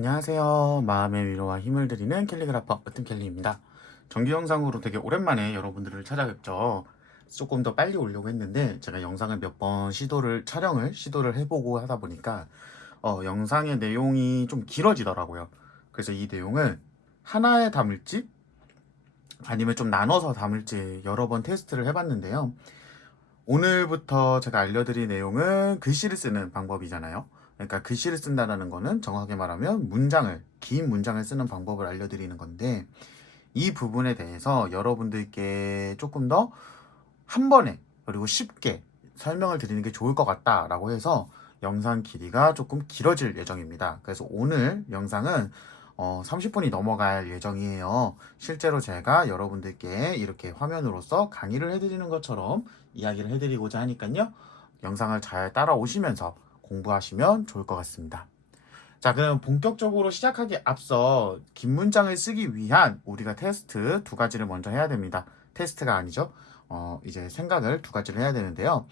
안녕하세요. 마음의 위로와 힘을 드리는 캘리그라퍼 으뜸켈리입니다. 정규 영상으로 되게 오랜만에 여러분들을 찾아뵙죠. 조금 더 빨리 오려고 했는데 제가 영상을 몇 번 촬영을 시도를 해보고 하다 보니까 영상의 내용이 좀 길어지더라고요. 그래서 이 내용을 하나에 담을지 아니면 좀 나눠서 담을지 여러 번 테스트를 해봤는데요. 오늘부터 제가 알려드릴 내용은 글씨를 쓰는 방법이잖아요. 그러니까 글씨를 쓴다는 거는 정확하게 말하면 긴 문장을 쓰는 방법을 알려드리는 건데, 이 부분에 대해서 여러분들께 조금 더 한 번에 그리고 쉽게 설명을 드리는 게 좋을 것 같다라고 해서 영상 길이가 조금 길어질 예정입니다. 그래서 오늘 영상은 30분이 넘어갈 예정이에요. 실제로 제가 여러분들께 이렇게 화면으로서 강의를 해드리는 것처럼 이야기를 해드리고자 하니까요. 영상을 잘 따라오시면서 공부하시면 좋을 것 같습니다. 자, 그럼 본격적으로 시작하기 앞서 긴 문장을 쓰기 위한 우리가 테스트 두 가지를 먼저 해야 됩니다. 테스트가 아니죠. 이제 생각을 두 가지를 해야 되는데요.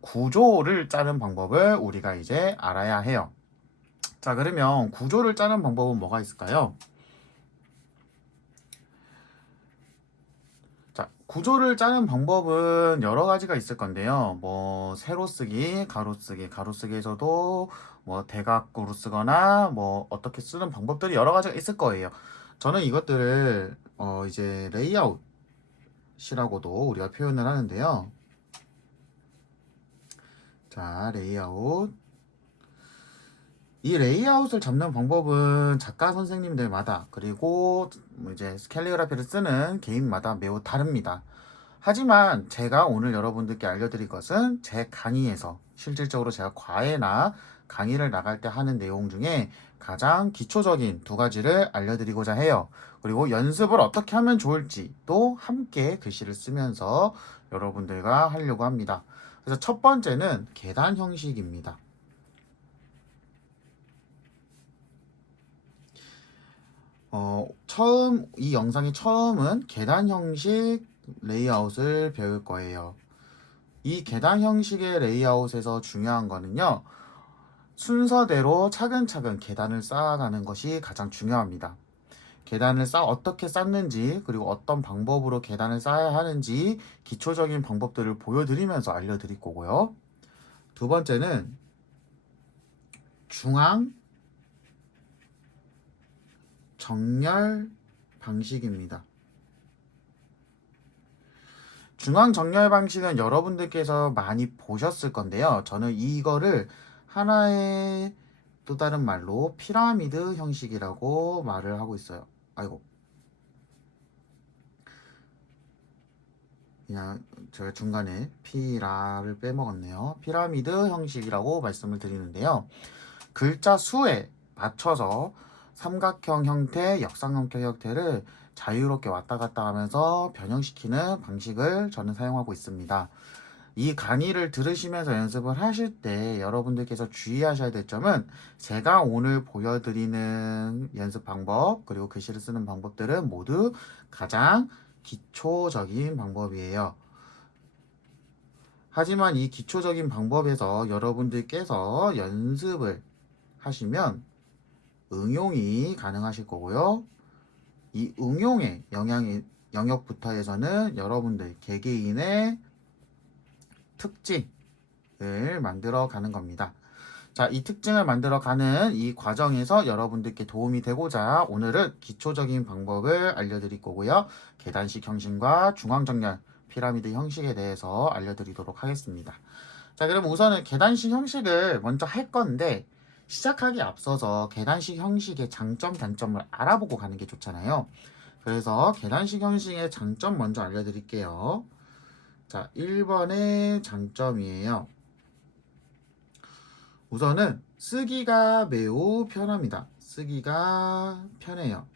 구조를 짜는 방법을 우리가 이제 알아야 해요. 자, 그러면 구조를 짜는 방법은 뭐가 있을까요? 자, 구조를 짜는 방법은 여러 가지가 있을 건데요. 뭐, 세로 쓰기, 가로 쓰기에서도 뭐, 대각으로 쓰거나 뭐, 어떻게 쓰는 방법들이 여러 가지가 있을 거예요. 저는 이것들을, 이제 레이아웃이라고도 우리가 표현을 하는데요. 자, 레이아웃. 이 레이아웃을 잡는 방법은 작가 선생님들마다 그리고 뭐 이제 캘리그라피를 쓰는 개인마다 매우 다릅니다. 하지만 제가 오늘 여러분들께 알려드릴 것은 제 강의에서 실질적으로 제가 과외나 강의를 나갈 때 하는 내용 중에 가장 기초적인 두 가지를 알려드리고자 해요. 그리고 연습을 어떻게 하면 좋을지도 함께 글씨를 쓰면서 여러분들과 하려고 합니다. 그래서 첫 번째는 계단 형식입니다. 이 영상의 처음은 계단 형식 레이아웃을 배울 거예요. 이 계단 형식의 레이아웃에서 중요한 거는요, 순서대로 차근차근 계단을 쌓아가는 것이 가장 중요합니다. 어떻게 쌓는지, 그리고 어떤 방법으로 계단을 쌓아야 하는지 기초적인 방법들을 보여드리면서 알려드릴 거고요. 두 번째는 중앙 정렬 방식입니다. 중앙 정렬 방식은 여러분들께서 많이 보셨을 건데요. 저는 이거를 하나의 또 다른 말로 피라미드 형식이라고 말을 하고 있어요. 아이고, 그냥 제가 중간에 피라를 빼먹었네요. 피라미드 형식이라고 말씀을 드리는데요. 글자 수에 맞춰서 삼각형 형태, 역삼각형 형태를 자유롭게 왔다 갔다 하면서 변형시키는 방식을 저는 사용하고 있습니다. 이 강의를 들으시면서 연습을 하실 때 여러분들께서 주의하셔야 될 점은 제가 오늘 보여드리는 연습 방법 그리고 글씨를 쓰는 방법들은 모두 가장 기초적인 방법이에요. 하지만 이 기초적인 방법에서 여러분들께서 연습을 하시면 응용이 가능하실 거고요. 이 응용의 영역부터 해서는 여러분들 개개인의 특징을 만들어 가는 겁니다. 자, 이 특징을 만들어 가는 이 과정에서 여러분들께 도움이 되고자 오늘은 기초적인 방법을 알려드릴 거고요. 계단식 형식과 중앙정렬 피라미드 형식에 대해서 알려드리도록 하겠습니다. 자, 그럼 우선은 계단식 형식을 먼저 할 건데 시작하기 앞서서 계단식 형식의 장점, 단점을 알아보고 가는 게 좋잖아요. 그래서 계단식 형식의 장점 먼저 알려드릴게요. 자, 1번의 장점이에요. 우선은 쓰기가 매우 편합니다. 쓰기가 편해요.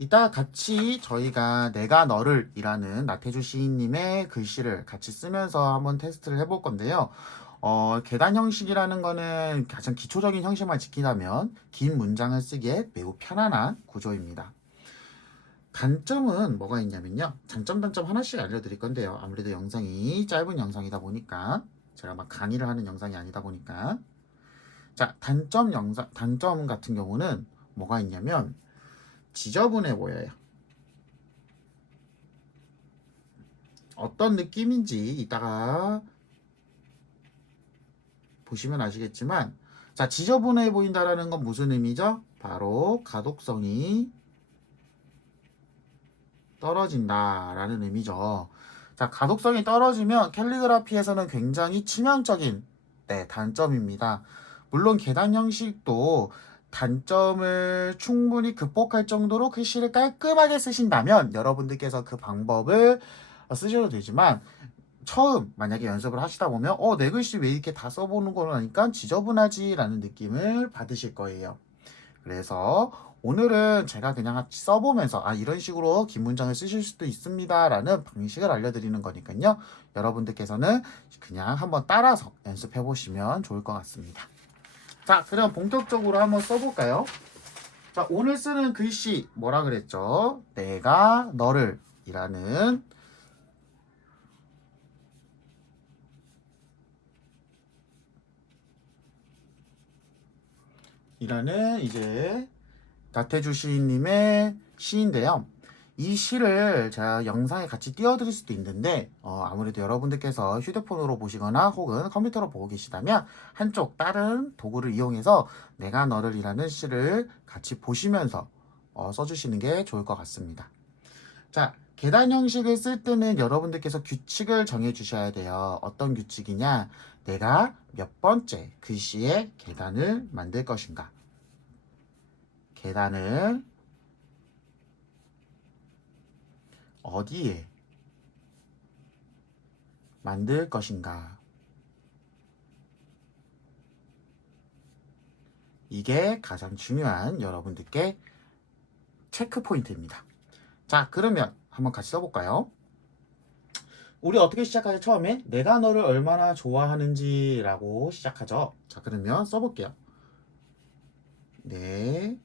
이따 같이 저희가 내가 너를 이라는 나태주 시인님의 글씨를 같이 쓰면서 한번 테스트를 해볼 건데요. 계단 형식이라는 거는 가장 기초적인 형식만 지키다면 긴 문장을 쓰기에 매우 편안한 구조입니다. 단점은 뭐가 있냐면요. 장점, 단점 하나씩 알려드릴 건데요. 아무래도 영상이 짧은 영상이다 보니까 제가 막 강의를 하는 영상이 아니다 보니까 자, 단점 같은 경우는 뭐가 있냐면 지저분해 보여요. 어떤 느낌인지 이따가 보시면 아시겠지만, 자, 지저분해 보인다라는 건 무슨 의미죠? 바로 가독성이 떨어진다라는 의미죠. 자, 가독성이 떨어지면 캘리그라피에서는 굉장히 치명적인 단점입니다. 물론 계단 형식도 단점을 충분히 극복할 정도로 글씨를 깔끔하게 쓰신다면 여러분들께서 그 방법을 쓰셔도 되지만, 처음 만약에 연습을 하시다 보면 내 글씨 왜 이렇게 다 써보는 거라니까 지저분하지 라는 느낌을 받으실 거예요. 그래서 오늘은 제가 그냥 써보면서 이런 식으로 긴 문장을 쓰실 수도 있습니다 라는 방식을 알려드리는 거니까요, 여러분들께서는 그냥 한번 따라서 연습해 보시면 좋을 것 같습니다. 자, 그럼 본격적으로 한번 써볼까요? 자, 오늘 쓰는 글씨 뭐라 그랬죠? 내가 너를 이라는 이제 나태주 시인님의 시인데요. 이 시를 제가 영상에 같이 띄워드릴 수도 있는데 아무래도 여러분들께서 휴대폰으로 보시거나 혹은 컴퓨터로 보고 계시다면 한쪽 다른 도구를 이용해서 내가 너를 이라는 시를 같이 보시면서 써주시는 게 좋을 것 같습니다. 자, 계단 형식을 쓸 때는 여러분들께서 규칙을 정해 주셔야 돼요. 어떤 규칙이냐? 내가 몇 번째 글씨의 계단을 만들 것인가? 계단을 어디에 만들 것인가? 이게 가장 중요한 여러분들께 체크 포인트입니다. 자, 그러면 한번 같이 써볼까요? 우리 어떻게 시작하죠? 처음에 내가 너를 얼마나 좋아하는지 라고 시작하죠. 자, 그러면 써볼게요. 내가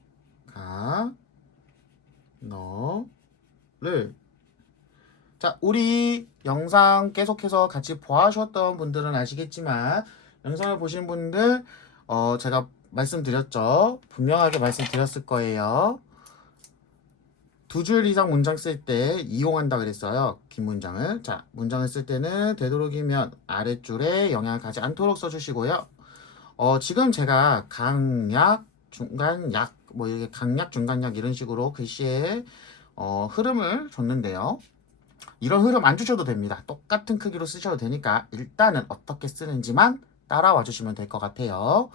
너를. 자, 우리 영상 계속해서 같이 보아주셨던 분들은 아시겠지만, 영상을 보신 분들 제가 말씀드렸죠. 분명하게 말씀드렸을 거예요. 2줄 이상 문장 쓸 때 이용한다 그랬어요. 긴 문장을. 자, 문장을 쓸 때는 되도록이면 아랫줄에 영향을 가지 않도록 써주시고요. 지금 제가 강약, 중간약, 뭐 이렇게 강약, 중간약 이런 식으로 글씨에 흐름을 줬는데요. 이런 흐름 안 주셔도 됩니다. 똑같은 크기로 쓰셔도 되니까 일단은 어떻게 쓰는지만 따라와 주시면 될 것 같아요.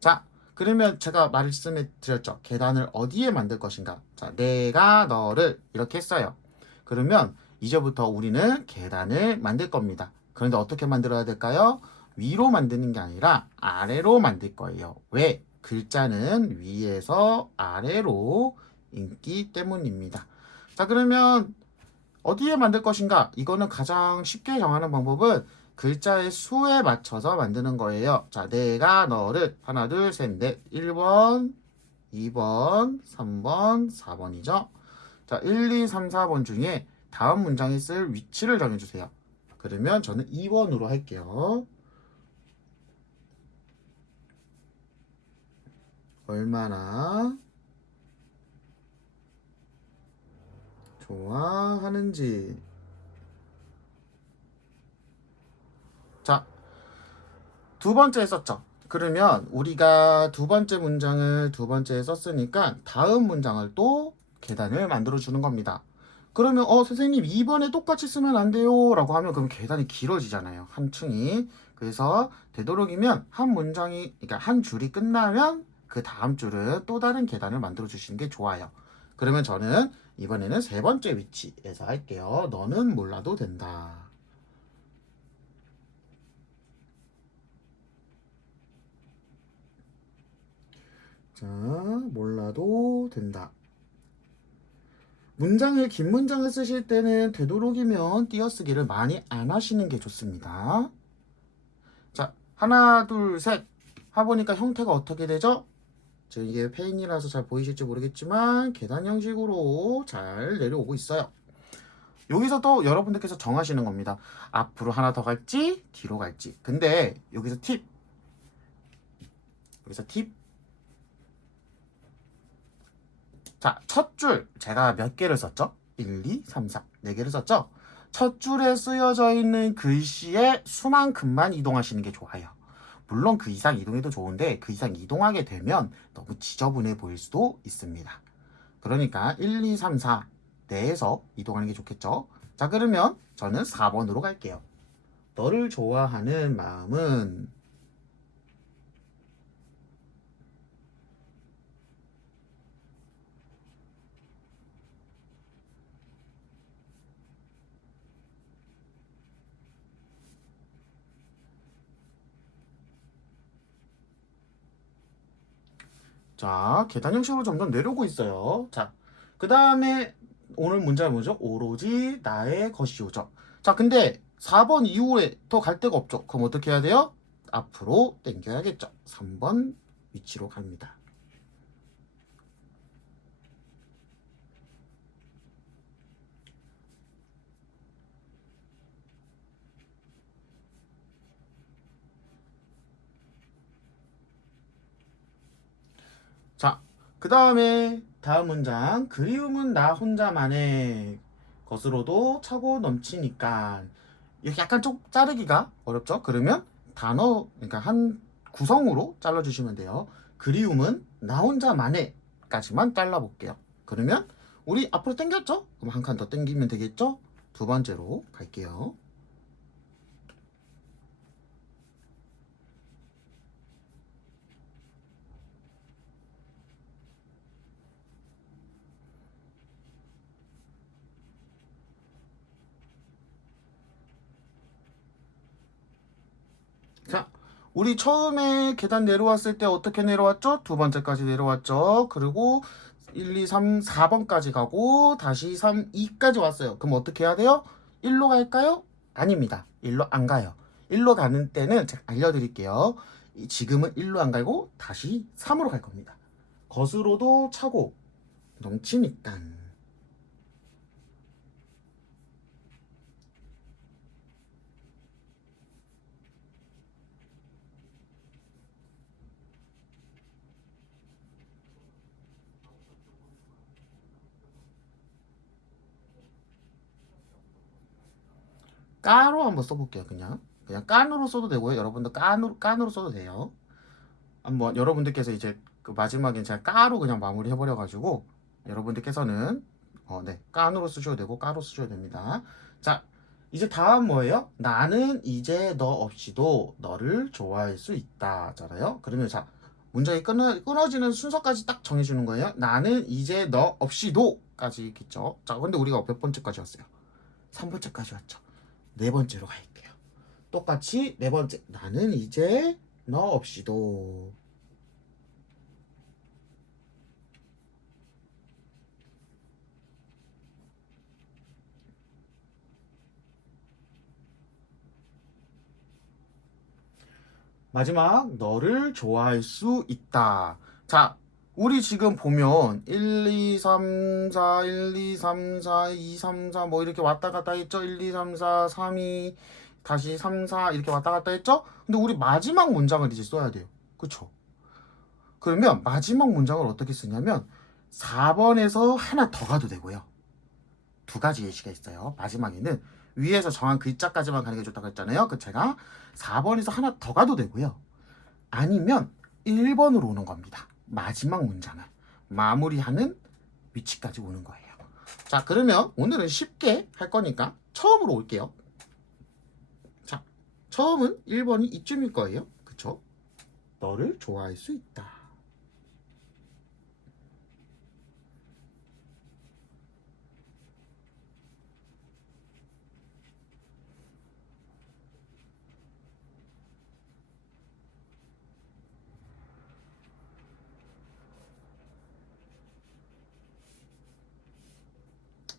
자, 그러면 제가 말씀해 드렸죠. 계단을 어디에 만들 것인가? 자, 내가 너를 이렇게 했어요. 그러면 이제부터 우리는 계단을 만들 겁니다. 그런데 어떻게 만들어야 될까요? 위로 만드는 게 아니라 아래로 만들 거예요. 왜? 글자는 위에서 아래로 읽기 때문입니다. 자, 그러면 어디에 만들 것인가? 이거는 가장 쉽게 정하는 방법은 글자의 수에 맞춰서 만드는 거예요. 자, 내가 너를 하나, 둘, 셋, 넷, 1번, 2번, 3번, 4번이죠. 자, 1, 2, 3, 4번 중에 다음 문장에 쓸 위치를 정해주세요. 그러면 저는 2번으로 할게요. 얼마나 좋아하는지. 자, 두 번째 썼죠. 그러면 우리가 두 번째 문장을 두 번째에 썼으니까 다음 문장을 또 계단을 만들어 주는 겁니다. 그러면 선생님 2번에 똑같이 쓰면 안 돼요 라고 하면 그럼 계단이 길어지잖아요, 한 층이. 그래서 되도록이면 한 문장이, 그러니까 한 줄이 끝나면 그 다음 줄은 또 다른 계단을 만들어 주시는 게 좋아요. 그러면 저는 이번에는 세 번째 위치에서 할게요. 너는 몰라도 된다. 자, 몰라도 된다. 긴 문장을 쓰실 때는 되도록이면 띄어쓰기를 많이 안 하시는 게 좋습니다. 자, 하나, 둘, 셋 해보니까 형태가 어떻게 되죠? 지금 이게 페인이라서 잘 보이실지 모르겠지만 계단 형식으로 잘 내려오고 있어요. 여기서 또 여러분들께서 정하시는 겁니다. 앞으로 하나 더 갈지 뒤로 갈지. 근데 여기서 팁, 여기서 팁. 자, 첫 줄 제가 몇 개를 썼죠? 1, 2, 3, 4. 4개를 썼죠? 첫 줄에 쓰여져 있는 글씨의 수만큼만 이동하시는 게 좋아요. 물론 그 이상 이동해도 좋은데 그 이상 이동하게 되면 너무 지저분해 보일 수도 있습니다. 그러니까 1, 2, 3, 4 내에서 이동하는 게 좋겠죠? 자, 그러면 저는 4번으로 갈게요. 너를 좋아하는 마음은 자, 계단 형식으로 점점 내려오고 있어요. 자, 그 다음에 오늘 문제가 뭐죠? 오로지 나의 것이오죠. 자, 근데 4번 이후에 더 갈 데가 없죠. 그럼 어떻게 해야 돼요? 앞으로 당겨야겠죠. 3번 위치로 갑니다. 자, 그 다음에 다음 문장. 그리움은 나 혼자만의 것으로도 차고 넘치니까. 이렇게 약간 좀 자르기가 어렵죠? 그러면 단어, 그러니까 한 구성으로 잘라주시면 돼요. 그리움은 나 혼자만의 까지만 잘라볼게요. 그러면 우리 앞으로 당겼죠? 그럼 한 칸 더 당기면 되겠죠? 두 번째로 갈게요. 자, 우리 처음에 계단 내려왔을 때 어떻게 내려왔죠? 두 번째까지 내려왔죠. 그리고 1, 2, 3, 4번까지 가고 다시 3, 2까지 왔어요. 그럼 어떻게 해야 돼요? 1로 갈까요? 아닙니다. 1로 안 가요. 1로 가는 때는 제가 알려드릴게요. 지금은 1로 안 가고 다시 3으로 갈 겁니다. 것으로도 차고 넘치니까. 까로 한번 써볼게요. 그냥 깐으로 써도 되고요. 여러분들 깐으로 써도 돼요. 한번 여러분들께서 이제 그 마지막에 제가 까로 그냥 마무리 해버려가지고 여러분들께서는 네, 깐으로 쓰셔도 되고 까로 쓰셔도 됩니다. 자, 이제 다음 뭐예요? 나는 이제 너 없이도 너를 좋아할 수 있다잖아요. 그러면 자, 문장이 끊어지는 순서까지 딱 정해주는 거예요. 나는 이제 너 없이도까지 있겠죠. 자, 근데 우리가 몇 번째까지 왔어요? 3번째까지 왔죠. 네 번째로 갈게요. 똑같이 네 번째. 나는 이제 너 없이도. 마지막 너를 좋아할 수 있다. 자, 우리 지금 보면 1, 2, 3, 4, 1, 2, 3, 4, 2, 3, 4 뭐 이렇게 왔다 갔다 했죠? 1, 2, 3, 4, 3, 2 다시 3, 4 이렇게 왔다 갔다 했죠? 근데 우리 마지막 문장을 이제 써야 돼요. 그쵸? 그러면 마지막 문장을 어떻게 쓰냐면 4번에서 하나 더 가도 되고요. 두 가지 예시가 있어요. 마지막에는 위에서 정한 글자까지만 가는 게 좋다고 했잖아요. 그 제가 4번에서 하나 더 가도 되고요. 아니면 1번으로 오는 겁니다. 마지막 문장을 마무리하는 위치까지 오는 거예요. 자, 그러면 오늘은 쉽게 할 거니까 처음으로 올게요. 자, 처음은 1번이 이쯤일 거예요. 그쵸? 너를 좋아할 수 있다.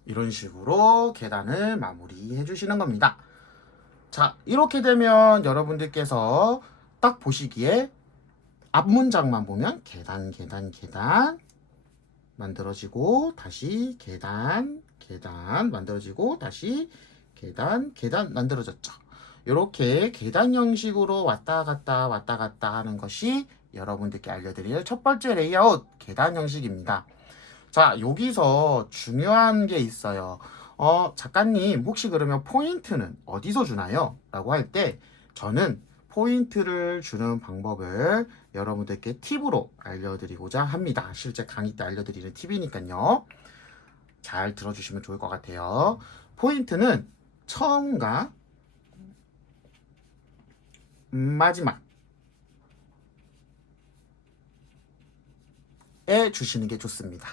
이런 식으로 계단을 마무리해 주시는 겁니다. 자, 이렇게 되면 여러분들께서 딱 보시기에 앞 문장만 보면 계단, 계단, 계단 만들어지고 다시 계단, 계단 만들어지고 다시 계단, 계단 만들어졌죠. 이렇게 계단 형식으로 왔다 갔다 하는 것이 여러분들께 알려드릴 첫 번째 레이아웃 계단 형식입니다. 자, 여기서 중요한 게 있어요. 작가님, 혹시 그러면 포인트는 어디서 주나요? 라고 할 때, 저는 포인트를 주는 방법을 여러분들께 팁으로 알려드리고자 합니다. 실제 강의 때 알려드리는 팁이니까요. 잘 들어주시면 좋을 것 같아요. 포인트는 처음과 마지막에 주시는 게 좋습니다.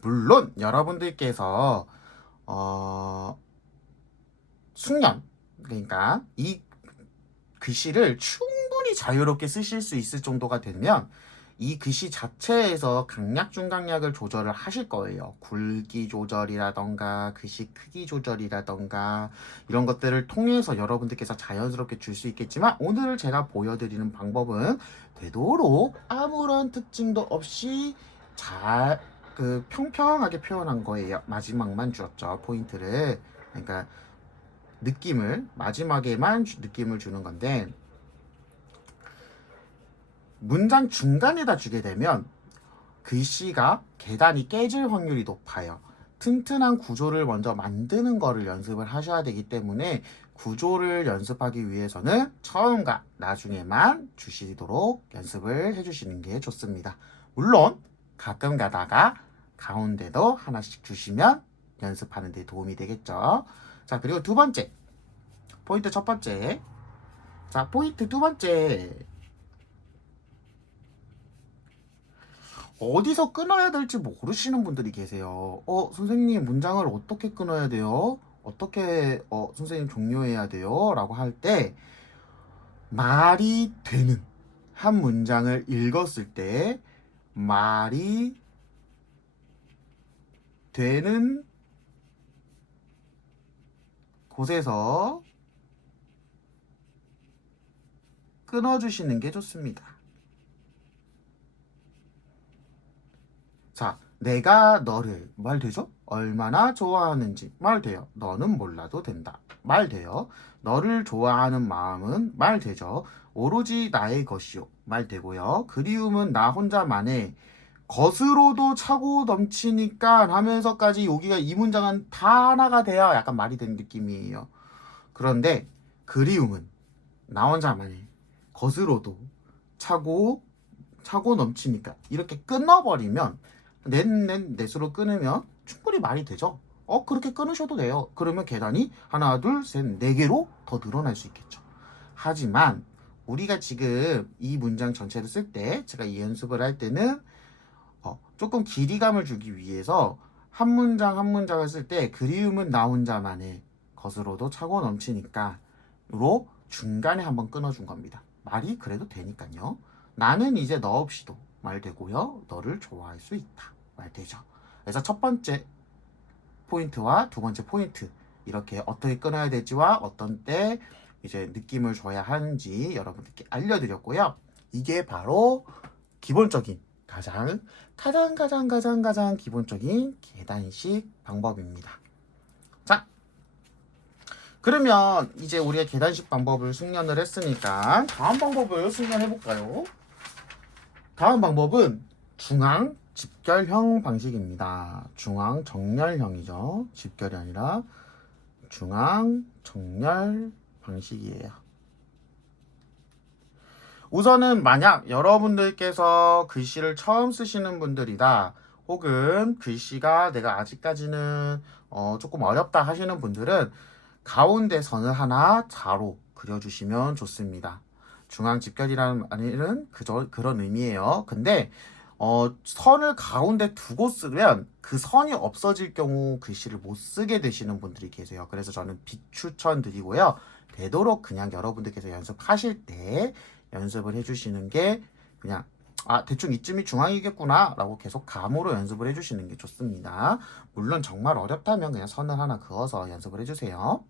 물론 여러분들께서 숙련, 그러니까 이 글씨를 충분히 자유롭게 쓰실 수 있을 정도가 되면 이 글씨 자체에서 강약, 중강약을 조절을 하실 거예요. 굵기 조절이라던가 글씨 크기 조절이라던가 이런 것들을 통해서 여러분들께서 자연스럽게 줄 수 있겠지만, 오늘 제가 보여드리는 방법은 되도록 아무런 특징도 없이 잘 평평하게 표현한 거예요. 마지막만 주었죠, 포인트를. 그러니까 느낌을 마지막에만 느낌을 주는 건데, 문장 중간에다 주게 되면 글씨가 계단이 깨질 확률이 높아요. 튼튼한 구조를 먼저 만드는 거를 연습을 하셔야 되기 때문에, 구조를 연습하기 위해서는 처음과 나중에만 주시도록 연습을 해주시는 게 좋습니다. 물론 가끔 가다가 가운데도 하나씩 주시면 연습하는 데 도움이 되겠죠. 자, 그리고 두 번째 포인트, 첫 번째. 자, 포인트 두 번째. 어디서 끊어야 될지 모르시는 분들이 계세요. 선생님, 문장을 어떻게 끊어야 돼요? 어떻게 선생님 종료해야 돼요? 라고 할 때, 말이 되는 한 문장을 읽었을 때 말이 되는 곳에서 끊어주시는 게 좋습니다. 자, 내가 너를, 말 되죠? 얼마나 좋아하는지 말 돼요. 너는 몰라도 된다, 말 돼요. 너를 좋아하는 마음은 말 되죠. 오로지 나의 것이요, 말 되고요. 그리움은 나 혼자만의 것으로도 차고 넘치니까 하면서까지 여기가, 이 문장은 다 하나가 돼야 약간 말이 되는 느낌이에요. 그런데 그리움은 나 혼자만의 것으로도 차고 넘치니까 이렇게 끊어버리면, 넷으로 끊으면 충분히 말이 되죠. 그렇게 끊으셔도 돼요. 그러면 계단이 하나, 둘, 셋, 네 개로 더 늘어날 수 있겠죠. 하지만 우리가 지금 이 문장 전체를 쓸 때, 제가 이 연습을 할 때는 조금 길이감을 주기 위해서 한 문장 한 문장을 쓸 때, 그리움은 나 혼자만의 것으로도 차고 넘치니까 로 중간에 한번 끊어준 겁니다. 말이 그래도 되니까요. 나는 이제 너 없이도 말 되고요. 너를 좋아할 수 있다, 말 되죠. 그래서 첫 번째 포인트와 두 번째 포인트, 이렇게 어떻게 끊어야 될지와 어떤 때 이제 느낌을 줘야 하는지 여러분들께 알려드렸고요. 이게 바로 기본적인, 가장 기본적인 계단식 방법입니다. 자, 그러면 이제 우리가 계단식 방법을 숙련을 했으니까 다음 방법을 숙련해 볼까요? 다음 방법은 중앙 집결형 방식입니다. 중앙 정렬형이죠. 집결이 아니라 중앙 정렬 방식이에요. 우선은 만약 여러분들께서 글씨를 처음 쓰시는 분들이다, 혹은 글씨가 내가 아직까지는 조금 어렵다 하시는 분들은 가운데 선을 하나 자로 그려주시면 좋습니다. 중앙 집결이라는 말은 그런 의미예요. 근데 선을 가운데 두고 쓰면 그 선이 없어질 경우 글씨를 못 쓰게 되시는 분들이 계세요. 그래서 저는 비추천 드리고요. 되도록 그냥 여러분들께서 연습하실 때 연습을 해주시는 게, 그냥 대충 이쯤이 중앙이겠구나 라고 계속 감으로 연습을 해주시는 게 좋습니다. 물론 정말 어렵다면 그냥 선을 하나 그어서 연습을 해주세요.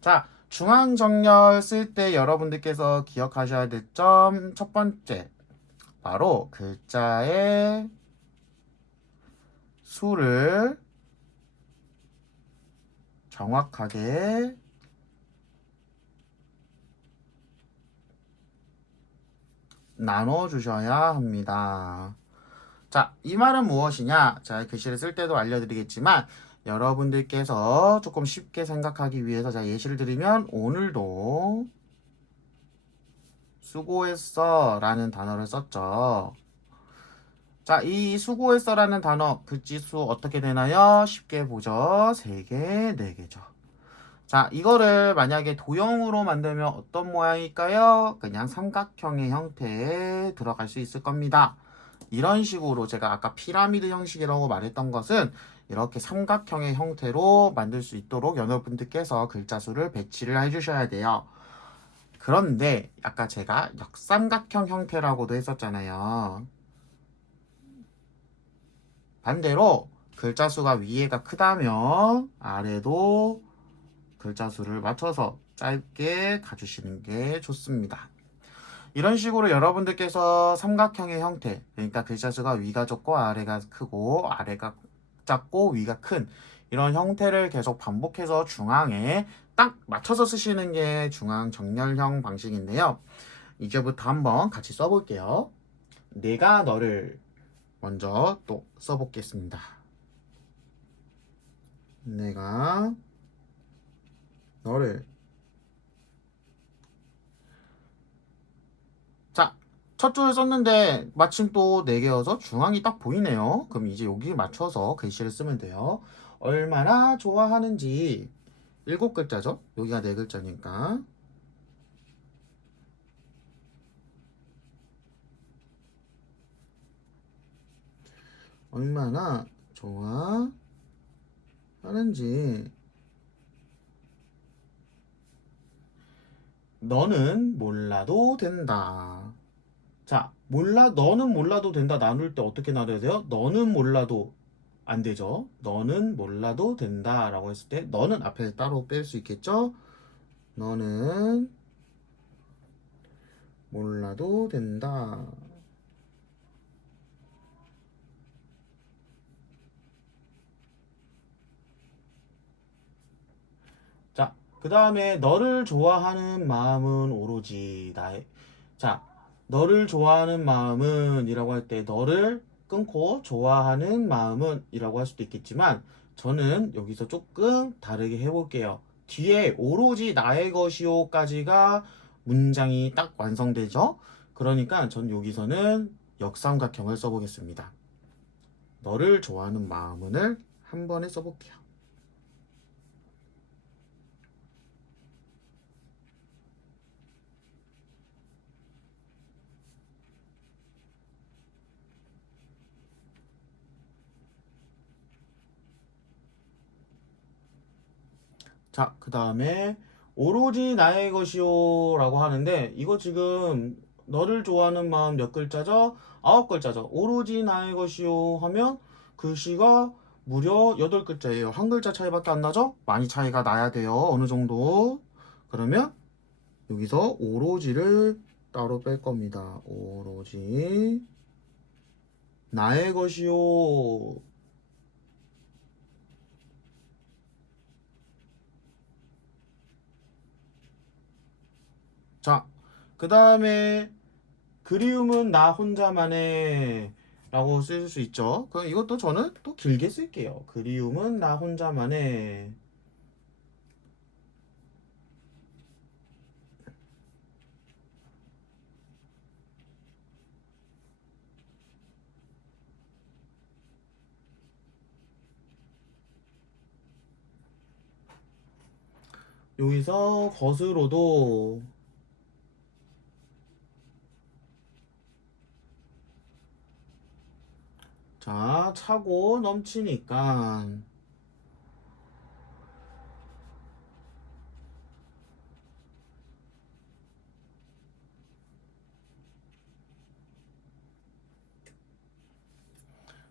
자, 중앙 정렬 쓸 때 여러분들께서 기억하셔야 될 점, 첫 번째, 바로 글자의 수를 정확하게 나눠주셔야 합니다. 자, 이 말은 무엇이냐? 자, 글씨를 쓸 때도 알려드리겠지만 여러분들께서 조금 쉽게 생각하기 위해서 제가 예시를 드리면 오늘도 수고했어 라는 단어를 썼죠. 자, 이 수고했어 라는 단어 글짓수 어떻게 되나요? 쉽게 보죠. 3개, 4개죠. 자, 이거를 만약에 도형으로 만들면 어떤 모양일까요? 그냥 삼각형의 형태에 들어갈 수 있을 겁니다. 이런 식으로 제가 아까 피라미드 형식이라고 말했던 것은 이렇게 삼각형의 형태로 만들 수 있도록 여러분들께서 글자 수를 배치를 해주셔야 돼요. 그런데 아까 제가 역삼각형 형태라고도 했었잖아요. 반대로 글자 수가 위에가 크다면 아래도 글자 수를 맞춰서 짧게 가주시는 게 좋습니다. 이런 식으로 여러분들께서 삼각형의 형태, 그러니까 글자 수가 위가 좁고 아래가 크고 아래가 작고 위가 큰 이런 형태를 계속 반복해서 중앙에 딱 맞춰서 쓰시는 게 중앙 정렬형 방식인데요. 이제부터 한번 같이 써볼게요. 내가 너를 먼저 또 써보겠습니다. 내가 너를. 자, 첫 줄을 썼는데 마침 또 4개여서 중앙이 딱 보이네요. 그럼 이제 여기 맞춰서 글씨를 쓰면 돼요. 얼마나 좋아하는지 7글자죠? 여기가 4글자니까. 얼마나 좋아하는지 너는 몰라도 된다. 자, 너는 몰라도 된다 나눌 때 어떻게 나눠야 돼요? 너는 몰라도 안 되죠. 너는 몰라도 된다 라고 했을 때 너는 앞에 따로 뺄 수 있겠죠? 너는 몰라도 된다. 자, 그 다음에 너를 좋아하는 마음은 오로지 나의. 자, 너를 좋아하는 마음은 이라고 할 때 너를 끊고 좋아하는 마음은 이라고 할 수도 있겠지만 저는 여기서 조금 다르게 해볼게요. 뒤에 오로지 나의 것이요까지가 문장이 딱 완성되죠? 그러니까 전 여기서는 역삼각형을 써보겠습니다. 너를 좋아하는 마음은을 한 번에 써볼게요. 자, 그 다음에 오로지 나의 것이요 라고 하는데 이거 지금 너를 좋아하는 마음 몇 글자죠? 9글자죠. 오로지 나의 것이요 하면 글씨가 무려 8글자예요. 한 글자 차이밖에 안 나죠? 많이 차이가 나야 돼요. 어느 정도. 그러면 여기서 오로지를 따로 뺄 겁니다. 오로지 나의 것이요. 자, 그 다음에 그리움은 나 혼자만의 라고 쓸 수 있죠. 그럼 이것도 저는 또 길게 쓸게요. 그리움은 나 혼자만의. 여기서 것으로도. 자, 차고 넘치니까.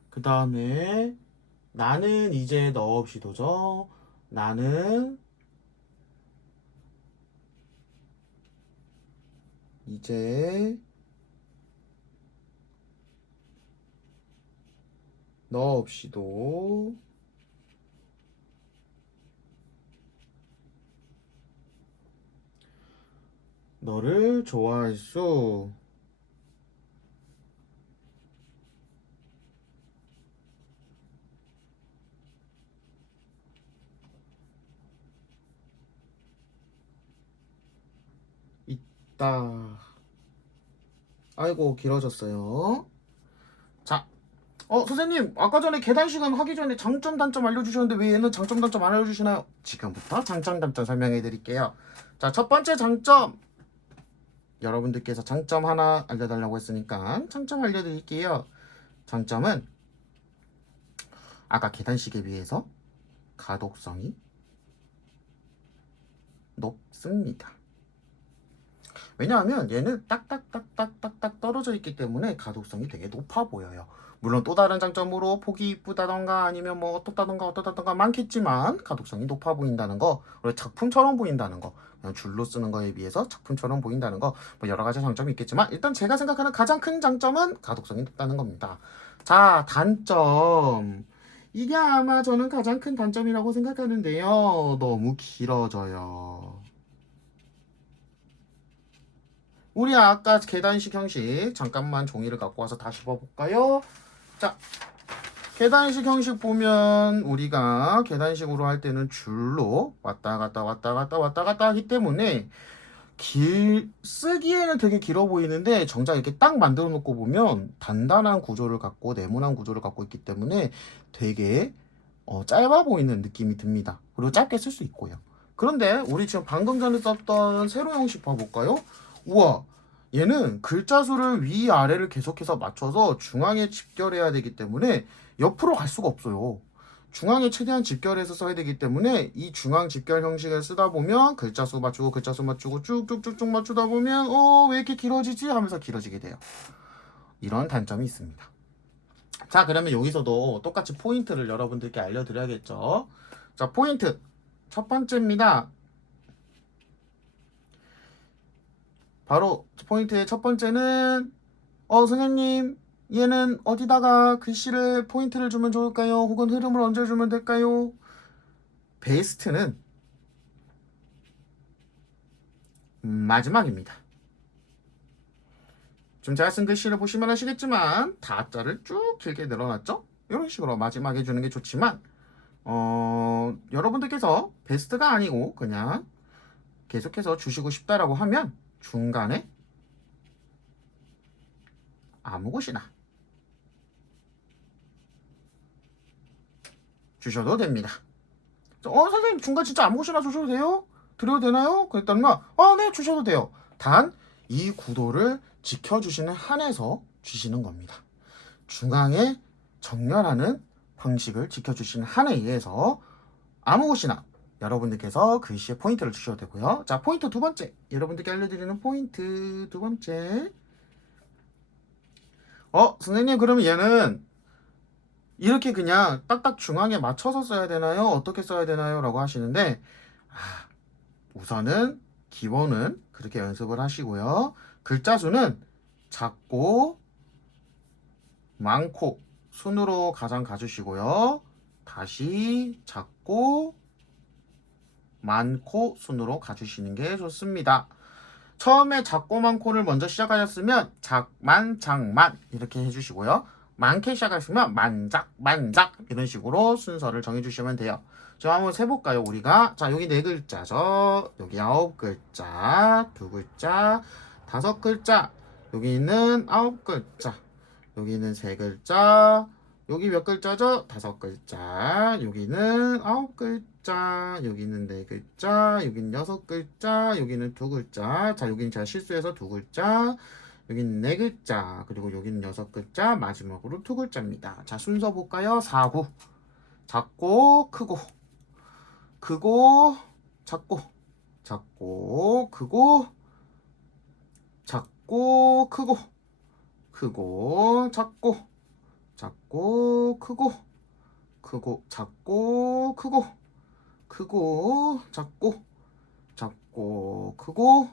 그 다음에 나는 이제 너 없이도죠. 나는 이제 너 없이도 너를 좋아할 수 있다. 아이고 길어졌어요. 자, 선생님 아까 전에 계단식은 하기 전에 장점 단점 알려주셨는데 왜 얘는 장점 단점 안 알려주시나요? 지금부터 장점 단점 설명해 드릴게요. 자, 첫 번째 장점, 여러분들께서 장점 하나 알려달라고 했으니까 장점 알려드릴게요. 장점은 아까 계단식에 비해서 가독성이 높습니다. 왜냐하면 얘는 딱딱딱딱딱딱 떨어져 있기 때문에 가독성이 되게 높아 보여요. 물론 또 다른 장점으로 폭이 이쁘다던가 아니면 뭐 어떻다던가 많겠지만 가독성이 높아 보인다는 거, 그리고 작품처럼 보인다는 거, 그냥 줄로 쓰는 거에 비해서 작품처럼 보인다는 거, 뭐 여러 가지 장점이 있겠지만 일단 제가 생각하는 가장 큰 장점은 가독성이 높다는 겁니다. 자, 단점. 이게 아마 저는 가장 큰 단점이라고 생각하는데요. 너무 길어져요. 우리 아까 계단식 형식 잠깐만 종이를 갖고 와서 다시 봐볼까요? 자, 계단식 형식 보면 우리가 계단식으로 할 때는 줄로 왔다 갔다 하기 때문에 쓰기에는 되게 길어 보이는데 정작 이렇게 딱 만들어 놓고 보면 단단한 구조를 갖고 네모난 구조를 갖고 있기 때문에 되게 짧아 보이는 느낌이 듭니다. 그리고 짧게 쓸 수 있고요. 그런데 우리 지금 방금 전에 썼던 세로 형식 봐볼까요? 우와, 얘는 글자 수를 위아래를 계속해서 맞춰서 중앙에 집결해야 되기 때문에 옆으로 갈 수가 없어요. 중앙에 최대한 집결해서 써야 되기 때문에 이 중앙 집결 형식을 쓰다 보면 글자 수 맞추고 쭉쭉쭉쭉 맞추다 보면 왜 이렇게 길어지지? 하면서 길어지게 돼요. 이런 단점이 있습니다. 자, 그러면 여기서도 똑같이 포인트를 여러분들께 알려드려야겠죠. 자, 포인트 첫 번째입니다. 바로 포인트의 첫 번째는 선생님, 얘는 어디다가 글씨를 포인트를 주면 좋을까요? 혹은 흐름을 얹어주면 될까요? 베스트는 마지막입니다. 지금 제가 쓴 글씨를 보시면 아시겠지만 다자를 쭉 길게 늘어났죠? 이런 식으로 마지막에 주는 게 좋지만 여러분들께서 베스트가 아니고 그냥 계속해서 주시고 싶다라고 하면 중간에 아무 곳이나 주셔도 됩니다. 선생님 중간 진짜 아무 곳이나 주셔도 돼요? 드려도 되나요? 그랬더니 네, 주셔도 돼요. 단 이 구도를 지켜주시는 한에서 주시는 겁니다. 중앙에 정렬하는 방식을 지켜주시는 한에 의해서 아무 곳이나 여러분들께서 글씨에 포인트를 주셔도 되고요. 자, 포인트 두 번째, 여러분들께 알려드리는 포인트 두 번째. 선생님, 그러면 얘는 이렇게 그냥 딱딱 중앙에 맞춰서 써야 되나요? 어떻게 써야 되나요? 라고 하시는데 우선은 기본은 그렇게 연습을 하시고요. 글자 수는 작고 많고 순으로 가장 가주시고요. 다시 작고 많고 순으로 가주시는 게 좋습니다. 처음에 작고 많고를 먼저 시작하셨으면 작만 장만 이렇게 해주시고요. 많게 시작하시면 만작 만작 이런 식으로 순서를 정해주시면 돼요. 자, 한번 세볼까요? 우리가 자, 여기 4글자죠. 여기 9글자, 2글자, 5글자, 여기는 9글자, 여기는 3글자, 여기 몇 글자죠? 5글자, 여기는 9글자, 여기는 4글자, 여기는 6글자, 여기는 2글자. 자, 여기는 제가 실수해서 2글자, 여기는 4글자, 그리고 여기는 6글자, 마지막으로 2글자입니다. 자, 순서 볼까요? 4구. 작고, 크고, 크고, 작고, 작고, 크고, 작고, 크고, 크고, 작고, 작고, 크고, 크고, 작고, 크고, 크고, 작고, 작고, 크고,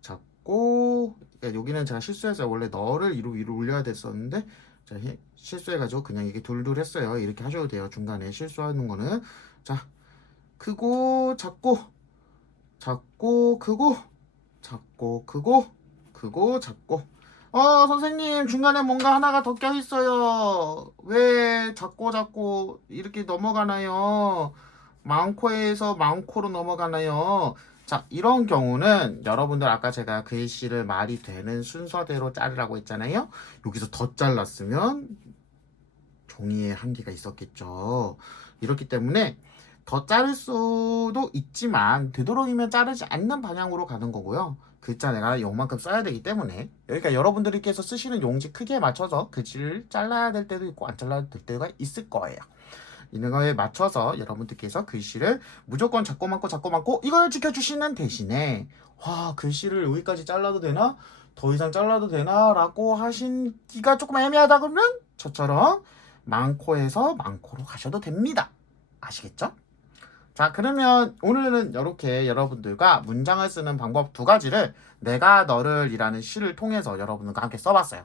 작고. 여기는 제가 실수해서 원래 너를 위로 올려야 됐었는데 제가 실수해가지고 그냥 이게 둘둘 했어요. 이렇게 하셔도 돼요. 중간에 실수하는 거는. 자, 크고, 작고, 작고, 크고, 작고, 크고, 크고, 작고. 선생님, 중간에 뭔가 하나가 더 껴있어요. 왜 작고 이렇게 넘어가나요? 많고에서 많고로 넘어가나요? 자, 이런 경우는 여러분들 아까 제가 글씨를 말이 되는 순서대로 자르라고 했잖아요. 여기서 더 잘랐으면 종이에 한계가 있었겠죠. 이렇기 때문에 더 자를 수도 있지만 되도록이면 자르지 않는 방향으로 가는 거고요. 글자 내가 요만큼 써야 되기 때문에 그러니까 여러분들께서 쓰시는 용지 크기에 맞춰서 글씨를 잘라야 될 때도 있고 안 잘라야 될 때가 있을 거예요. 이런 거에 맞춰서 여러분들께서 글씨를 무조건 작고 많고 이걸 지켜주시는 대신에 와 글씨를 여기까지 잘라도 되나? 더 이상 잘라도 되나? 라고 하신기가 조금 애매하다 그러면 저처럼 많고에서 많고로 가셔도 됩니다. 아시겠죠? 자, 그러면 오늘은 이렇게 여러분들과 문장을 쓰는 방법 두 가지를 내가 너를 이라는 시를 통해서 여러분들과 함께 써봤어요.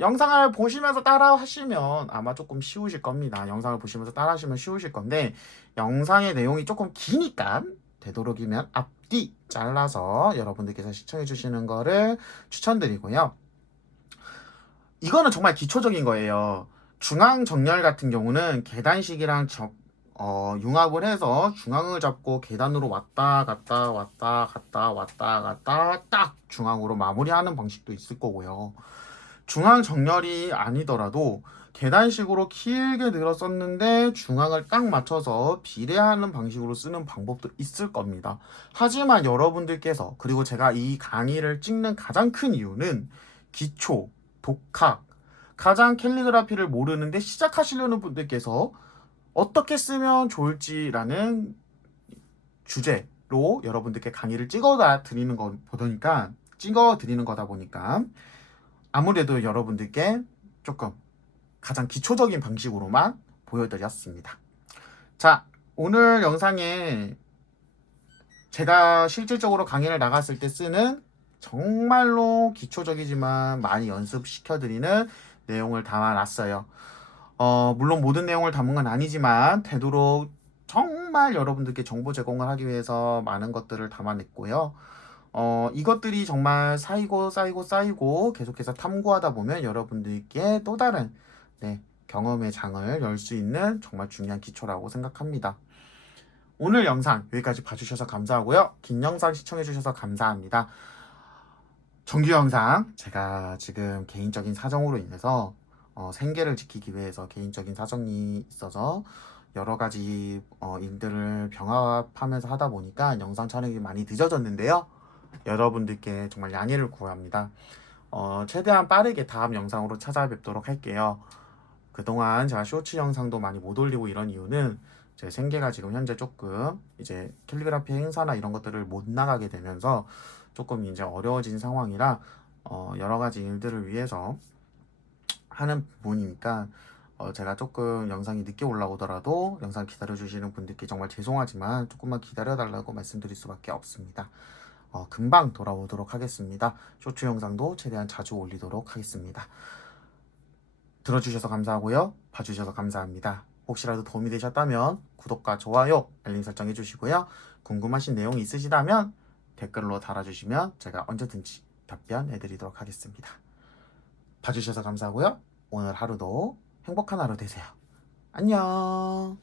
영상을 보시면서 따라 하시면 아마 조금 쉬우실 겁니다. 영상을 보시면서 따라 하시면 쉬우실 건데 영상의 내용이 조금 기니까 되도록이면 앞뒤 잘라서 여러분들께서 시청해 주시는 거를 추천드리고요. 이거는 정말 기초적인 거예요. 중앙 정렬 같은 경우는 계단식이랑 융합을 해서 중앙을 잡고 계단으로 왔다 갔다 딱 중앙으로 마무리하는 방식도 있을 거고요. 중앙 정렬이 아니더라도 계단식으로 길게 늘었었는데 중앙을 딱 맞춰서 비례하는 방식으로 쓰는 방법도 있을 겁니다. 하지만 여러분들께서 그리고 제가 이 강의를 찍는 가장 큰 이유는 기초, 독학, 가장 캘리그라피를 모르는데 시작하시려는 분들께서 어떻게 쓰면 좋을지라는 주제로 여러분들께 강의를 찍어 드리는 거다 보니까 아무래도 여러분들께 조금 가장 기초적인 방식으로만 보여드렸습니다. 자, 오늘 영상에 제가 실질적으로 강의를 나갔을 때 쓰는 정말로 기초적이지만 많이 연습시켜드리는 내용을 담아놨어요. 물론 모든 내용을 담은 건 아니지만 되도록 정말 여러분들께 정보 제공을 하기 위해서 많은 것들을 담아냈고요. 이것들이 정말 쌓이고 계속해서 탐구하다 보면 여러분들께 또 다른 경험의 장을 열 수 있는 정말 중요한 기초라고 생각합니다. 오늘 영상 여기까지 봐주셔서 감사하고요. 긴 영상 시청해주셔서 감사합니다. 정규 영상 제가 지금 개인적인 사정으로 인해서 생계를 지키기 위해서 개인적인 사정이 있어서 여러 가지 일들을 병합하면서 하다 보니까 영상 촬영이 많이 늦어졌는데요. 여러분들께 정말 양해를 구합니다. 최대한 빠르게 다음 영상으로 찾아뵙도록 할게요. 그동안 제가 쇼츠 영상도 많이 못 올리고 이런 이유는 제 생계가 지금 현재 조금 이제 캘리그라피 행사나 이런 것들을 못 나가게 되면서 조금 이제 어려워진 상황이라 여러 가지 일들을 위해서 하는 부분이니까 제가 조금 영상이 늦게 올라오더라도 영상 기다려주시는 분들께 정말 죄송하지만 조금만 기다려달라고 말씀드릴 수밖에 없습니다. 금방 돌아오도록 하겠습니다. 쇼츠 영상도 최대한 자주 올리도록 하겠습니다. 들어주셔서 감사하고요. 봐주셔서 감사합니다. 혹시라도 도움이 되셨다면 구독과 좋아요, 알림 설정 해주시고요. 궁금하신 내용이 있으시다면 댓글로 달아주시면 제가 언제든지 답변해드리도록 하겠습니다. 봐주셔서 감사하고요. 오늘 하루도 행복한 하루 되세요. 안녕.